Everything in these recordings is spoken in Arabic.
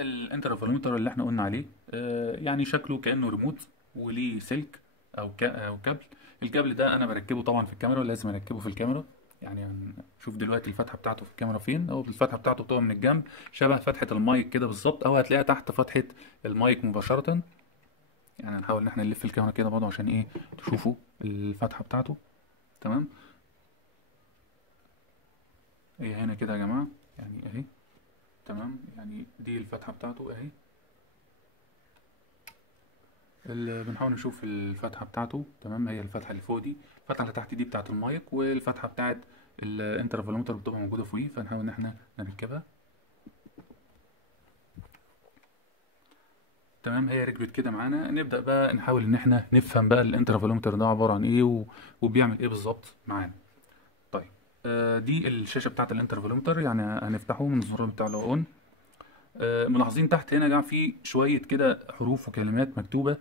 ده الانترفالومتر اللي احنا قلنا عليه. يعني شكله كأنه ريموت وليه سلك او كابل. الكابل ده انا بركبه طبعا في الكاميرا، لازم اركبه في الكاميرا. يعني هنشوف دلوقتي الفتحه بتاعته في الكاميرا فين، او الفتحه بتاعته بتبقى من الجنب شبه فتحه المايك كده بالظبط، او هتلاقيها تحت فتحه المايك مباشره. يعني هنحاول ان احنا نلف الكاميرا كده برضه عشان ايه تشوفوا الفتحه بتاعته. تمام، هي هنا كده يا جماعه، يعني اهي. تمام، يعني دي الفتحه بتاعته اهي. بنحاول نشوف الفتحة بتاعته. تمام، هي الفتحة اللي فوق دي، الفتحة اللي تحت دي بتاعة المايك، والفتحة بتاعة الانترفالومتر بتبقى موجودة فوقيه، فنحاول ان احنا نركبها. تمام، هي ركبت كده معانا. نبدأ بقى نحاول ان احنا نفهم بقى الانترفالومتر ده عبارة عن ايه وبيعمل ايه بالظبط معانا. طيب، دي الشاشة بتاعة الانترفالومتر، يعني هنفتحه من الزرار بتاع الاون. ملاحظين تحت هنا جاء في شوية كده حروف وكلمات مكتوبة.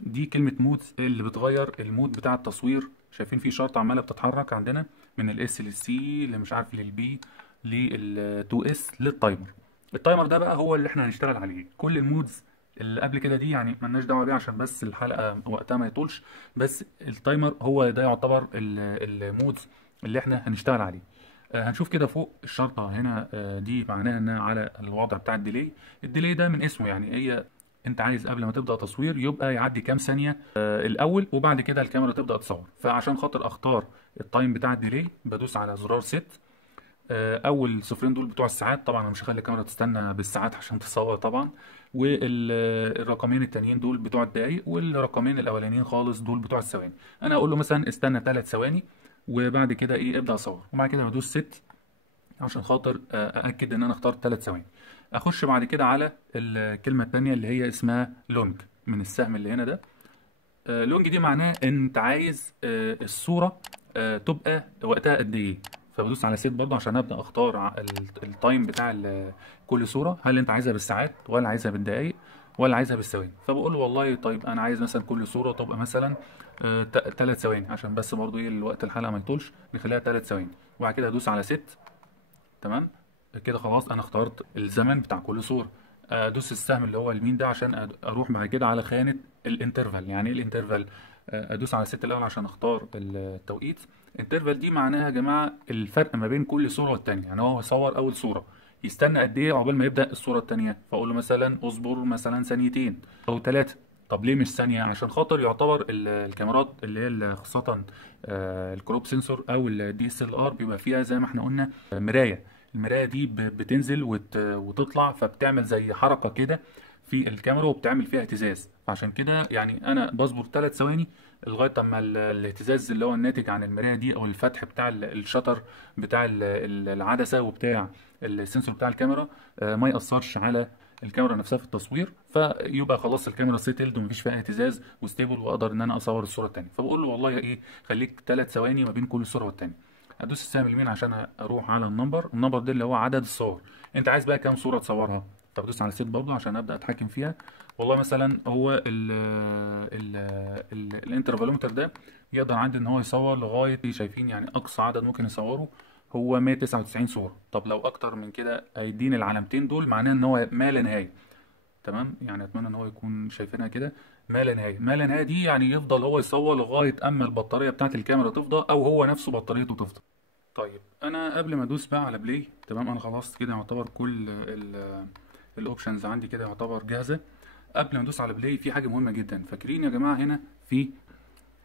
دي كلمة مود اللي بتغير المود بتاع التصوير. شايفين في شرطة عمالة بتتحرك عندنا من الاس للسي اللي مش عارف للبي لل2 اس للتايمر. التايمر ده بقى هو اللي احنا هنشتغل عليه. كل المودز اللي قبل كده دي يعني ملناش دعوة بيها عشان بس الحلقة وقتها ما يطولش. بس التايمر هو ده يعتبر المودز اللي احنا هنشتغل عليه. هنشوف كده فوق الشرطة هنا، دي معناها انها على الوضع بتاع الديلي. الديلي ده من اسمه، يعني هي انت عايز قبل ما تبدا تصوير يبقى يعدي كام ثانيه الاول، وبعد كده الكاميرا تبدا تصور. فعشان خاطر اختار التايم بتاع الديلي بدوس على زرار ست. اول صفرين دول بتوع الساعات، طبعا انا مش هخلي الكاميرا تستنى بالساعات عشان تصور طبعا. والرقمين التانيين دول بتوع الدقايق، والرقمين الاولانيين خالص دول بتوع الثواني. انا اقول له مثلا استنى 3 ثواني، وبعد كده ايه ابدا اصور، وبعد كده بدوس ست عشان خاطر أأكد إن أنا اخترت 3 ثواني. أخش بعد كده على الكلمة التانية اللي هي اسمها لونج من السهم اللي هنا ده. لونج دي معناه إن أنت عايز الصورة تبقى وقتها قد إيه. فبدوس على سيت برضه عشان أبدأ أختار التايم بتاع كل صورة. هل أنت عايزها بالساعات ولا عايزها بالدقايق ولا عايزها بالثواني؟ فبقول له والله طيب أنا عايز مثلا كل صورة تبقى مثلا 3 ثواني، عشان بس برضه إيه الوقت الحلقة ما يطولش، نخليها 3 ثواني. وبعد كده أدوس على ست. تمام، كده خلاص انا اخترت الزمن بتاع كل صورة. ادوس السهم اللي هو اليمين ده عشان اروح بعد كده على خانة الانترفال. يعني ايه الانترفال؟ ادوس على ست الاول عشان اختار التوقيت. انترفال دي معناها يا جماعة الفرق ما بين كل صورة والتانية. يعني هو يصور اول صورة، يستنى قد ايه عقبال ما يبدأ الصورة التانية، فاقول له مثلا اصبر مثلا ثانيتين او 3. طب ليه مش ثانية؟ عشان خاطر يعتبر الكاميرات اللي هي خاصة الكروب سنسور او الدي اس ال ار بيبقى فيها زي ما احنا قلنا مراية. المراية دي بتنزل وتطلع، فبتعمل زي حركة كده في الكاميرا وبتعمل فيها اهتزاز. فعشان كده يعني انا بصبر 3 ثواني لغايه اما الاهتزاز اللي هو الناتج عن المرايه دي او الفتح بتاع الشطر بتاع العدسه وبتاع السنسور بتاع الكاميرا ما ياثرش على الكاميرا نفسها في التصوير. فيبقى خلاص الكاميرا سيتلد ومفيش فيها اهتزاز وستيبل، واقدر ان انا اصور الصوره الثانيه. فبقول له والله ايه، خليك 3 ثواني ما بين كل صوره والثانيه. هدوس السهم اليمين عشان اروح على النمبر ده اللي هو عدد الصور. انت عايز بقى كام صوره تصورها؟ طب ادوس على سيت برضه عشان ابدا اتحكم فيها. والله مثلا هو الانترفالومتر ده يقدر عندي ان هو يصور لغايه، شايفين يعني اقصى عدد ممكن يصوره هو 199 صوره. طب لو اكتر من كده هيديني العلامتين دول، معناه ان هو ما لا نهايه. تمام، يعني اتمنى ان هو يكون شايفينها كده. ما لا نهايه، ما لا نهايه دي يعني يفضل هو يصور لغايه اما البطاريه بتاعت الكاميرا تفضى او هو نفسه بطاريته تفضى. طيب، انا قبل ما ادوس بقى على بلاي، تمام، انا خلاص كده يعتبر كل الاوبشنز عندي كده يعتبر جاهزه. قبل ما ادوس على بلاي في حاجه مهمه جدا. فاكرين يا جماعه هنا في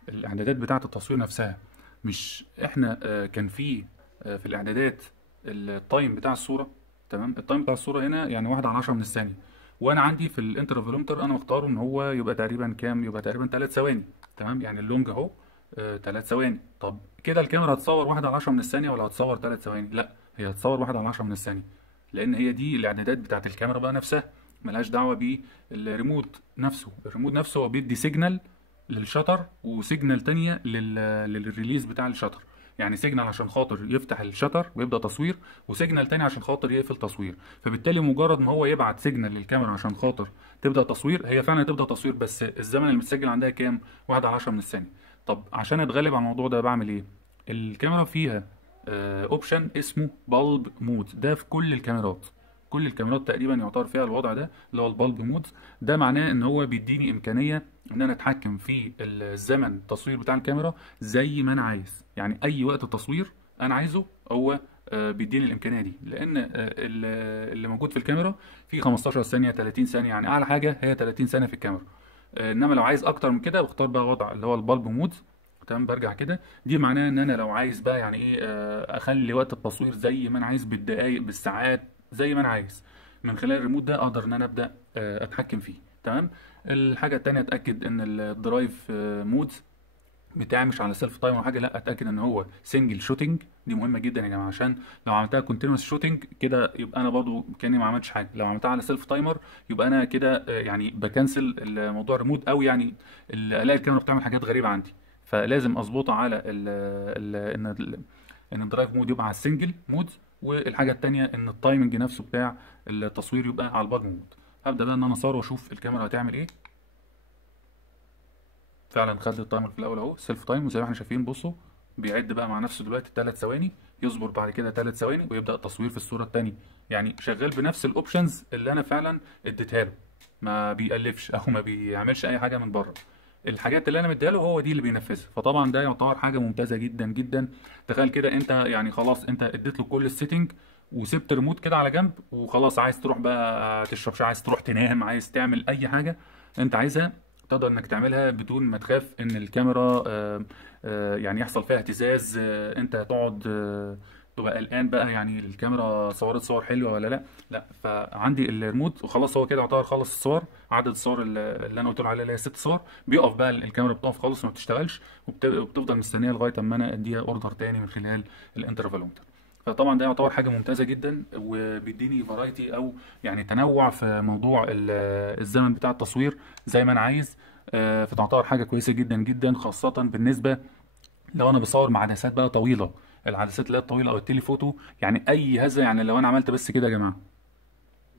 الاعدادات بتاعه التصوير نفسها، مش احنا كان في الاعدادات التايم بتاع الصوره؟ تمام، التايم بتاع الصوره هنا يعني 1/10 من الثانيه. وانا عندي في الانترفالومتر انا مختاره ان هو يبقى تقريبا كام؟ يبقى تقريبا 3 ثواني. تمام، يعني اللونج اهو 3 ثواني. طب كده الكاميرا هتصور 1/10 من الثانيه ولا هتصور 3 ثواني؟ لا، هي هتصور 1/10 من الثانيه، لان هي دي الاعدادات بتاعت الكاميرا بقى نفسها، ملهاش دعوه بالريموت نفسه. الريموت نفسه هو بيدي سيجنال للشطر وسيجنال تانية للريليز بتاع الشطر. يعني سيجنال عشان خاطر يفتح الشطر ويبدا تصوير، وسيجنال تاني عشان خاطر يقفل تصوير. فبالتالي مجرد ما هو يبعت سيجنال للكاميرا عشان خاطر تبدا تصوير، هي فعلا تبدا تصوير، بس الزمن اللي متسجل عندها كام؟ 1/10 من الثانيه. طب عشان اتغلب على الموضوع ده بعمل ايه؟ الكاميرا فيها اوبشن اسمه بالب مود، ده في كل الكاميرات. كل الكاميرات تقريبا يعتبر فيها الوضع ده اللي هو البالب مود. ده معناه ان هو بيديني امكانيه ان انا اتحكم في الزمن التصوير بتاع الكاميرا زي ما انا عايز، يعني اي وقت تصوير انا عايزه هو بيديني الامكانيه دي، لان اللي موجود في الكاميرا فيه 15 ثانيه 30 ثانيه، يعني اعلى حاجه هي 30 ثانيه في الكاميرا. انما لو عايز اكتر من كده بختار بقى وضع اللي هو البالب مود. تمام، برجع كده. دي معناه ان انا لو عايز بقى يعني ايه اخلي وقت التصوير زي ما انا عايز، بالدقايق بالساعات زي ما انا عايز، من خلال الريموت ده اقدر ان انا ابدا اتحكم فيه. تمام. الحاجه التانيه اتاكد ان الدرايف مود بتاعي مش على سيلف تايم او حاجه، لا اتاكد ان هو سنجل شوتنج. دي مهمه جدا يا جماعه، عشان لو عملتها كونتينوس شوتنج كده يبقى انا برضو كاني ما عملتش حاجه. لو عملتها على سيلف تايمر يبقى انا كده يعني بكنسل الموضوع ريموت، او يعني الاقي الكاميرا بتعمل حاجات غريبه عندي. فلازم اظبطها على ان الدرايف مود يبقى على السنجل مود، والحاجه الثانيه ان التايمنج نفسه بتاع التصوير يبقى على البالب مود. هبدا بقى ان انا اصور واشوف الكاميرا هتعمل ايه. فعلا خد التايمر في الاول اهو سيلف تايم، وزي ما احنا شايفين بصوا بيعد بقى مع نفسه دلوقتي 3 ثواني، يصبر بعد كده 3 ثواني ويبدا التصوير في الصوره الثانيه. يعني شغال بنفس الاوبشنز اللي انا فعلا اديتها له، ما بيألفش او ما بيعملش اي حاجه من بره. الحاجات اللي انا مديها له هو دي اللي بينفذها، فطبعا ده يعتبر حاجه ممتازه جدا جدا. تخيل كده انت يعني خلاص انت اديت له كل السيتنج وسبت الريموت كده على جنب، وخلاص عايز تروح بقى تشرب شاي، عايز تروح تنام، عايز تعمل اي حاجه انت عايزها، تقدر انك تعملها بدون ما تخاف ان الكاميرا يعني يحصل فيها اهتزاز، انت تقعد تبقى قلقان بقى يعني الكاميرا صورت صور حلوه ولا لا. لا، فعندي الريموت وخلاص هو كده يعتبر خلص الصور، عدد الصور اللي انا قلت له عليها اللي هي 6 صور، بيقف بقى الكاميرا بتقف خالص ما بتشتغلش، وبتفضل مستنيه لغايه اما انا اديها اوردر تاني من خلال الانترفالومتر. فطبعا ده يعتبر حاجه ممتازه جدا، وبيديني فرايتي او يعني تنوع في موضوع الزمن بتاع التصوير زي ما انا عايز. فتعتبر حاجه كويسه جدا جدا، خاصه بالنسبه لو انا بصور مع عدسات بقى طويله، العدسات اللي هي الطويله او التليفوتو. يعني اي هزه، يعني لو انا عملت بس كده يا جماعه،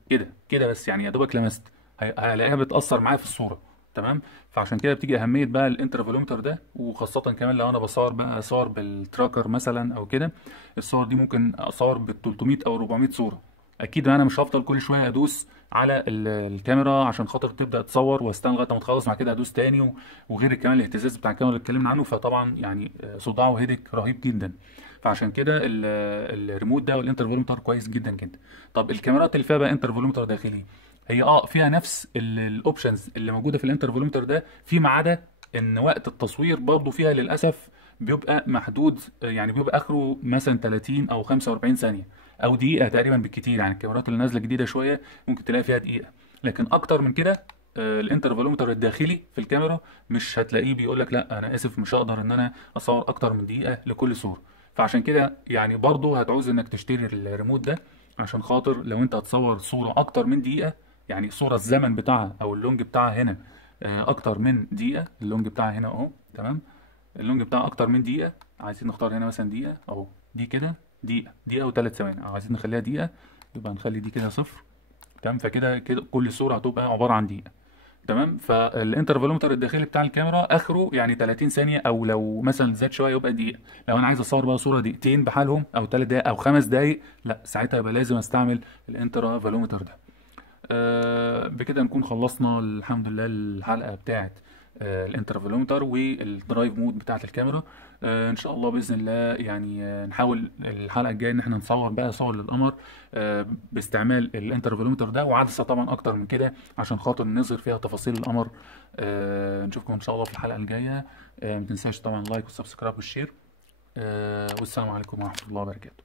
كده كده بس يعني يا دوبك لمست، هلاقيها بتاثر معايا في الصوره. تمام. فعشان كده بتيجي اهميه بقى الانترفالومتر ده، وخاصه كمان لو انا بصور بقى صور بالتراكر مثلا او كده، الصور دي ممكن اصور بال 300 او 400 صوره. اكيد انا مش هفضل كل شويه ادوس على الكاميرا عشان خاطر تبدا تصور واستنى لغايه ما تخلص، مع كده ادوس تاني وغير كمان الاهتزاز بتاع الكاميرا اللي اتكلمنا عنه، فطبعا يعني صداع وهيدك رهيب جدا. فعشان كده الريموت ده والانترفولومتر كويس جدا جدا. طب الكاميرات اللي فيها بقى انترفولومتر داخلي، هي فيها نفس الاوبشنز اللي موجوده في الانترفولومتر ده، فيما عدا ان وقت التصوير برضه فيها للاسف بيبقى محدود، يعني بيبقى اخره مثلا 30 او 45 ثانيه او دقيقه تقريبا بالكتير. يعني الكاميرات اللي نازله جديده شويه ممكن تلاقي فيها دقيقه، لكن اكتر من كده الانترفالومتر الداخلي في الكاميرا مش هتلاقيه بيقول لك لا انا اسف مش هقدر ان انا اصور اكتر من دقيقه لكل صوره. فعشان كده يعني برضه هتعوز انك تشتري الريموت ده، عشان خاطر لو انت هتصور صوره اكتر من دقيقه، يعني صوره الزمن بتاعها او اللونج بتاعها هنا اكتر من دقيقه، اللونج بتاعها هنا اهو. تمام. اللونج بتاعها اكتر من دقيقه، عايزين نختار هنا مثلا دقيقه اهو، دي كده دقيقه، دقيقه وثلاث ثواني، او عايزين نخليها دقيقه يبقى نخلي دي كده صفر. تمام. فكده كده كل صوره هتبقى عباره عن دقيقه. تمام. فالانترفالومتر الداخلي بتاع الكاميرا اخره يعني 30 ثانيه، او لو مثلا زاد شويه يبقى دقيقه. لو انا عايز اصور بقى صوره دقيقتين بحالهم او 3 دقائق او 5 دقائق، لا ساعتها يبقى لازم استعمل الانترفالومتر ده. بكده نكون خلصنا الحمد لله الحلقه بتاعت الانترفالومتر والدرايف مود بتاعت الكاميرا. ان شاء الله باذن الله يعني نحاول الحلقه الجايه ان احنا نصور بقى صور للقمر باستعمال الانترفالومتر ده، وعدسه طبعا اكتر من كده عشان خاطر نظهر فيها تفاصيل القمر. نشوفكم ان شاء الله في الحلقه الجايه. ما تنساش طبعا لايك والسبسكرايب والشير. والسلام عليكم ورحمه الله وبركاته.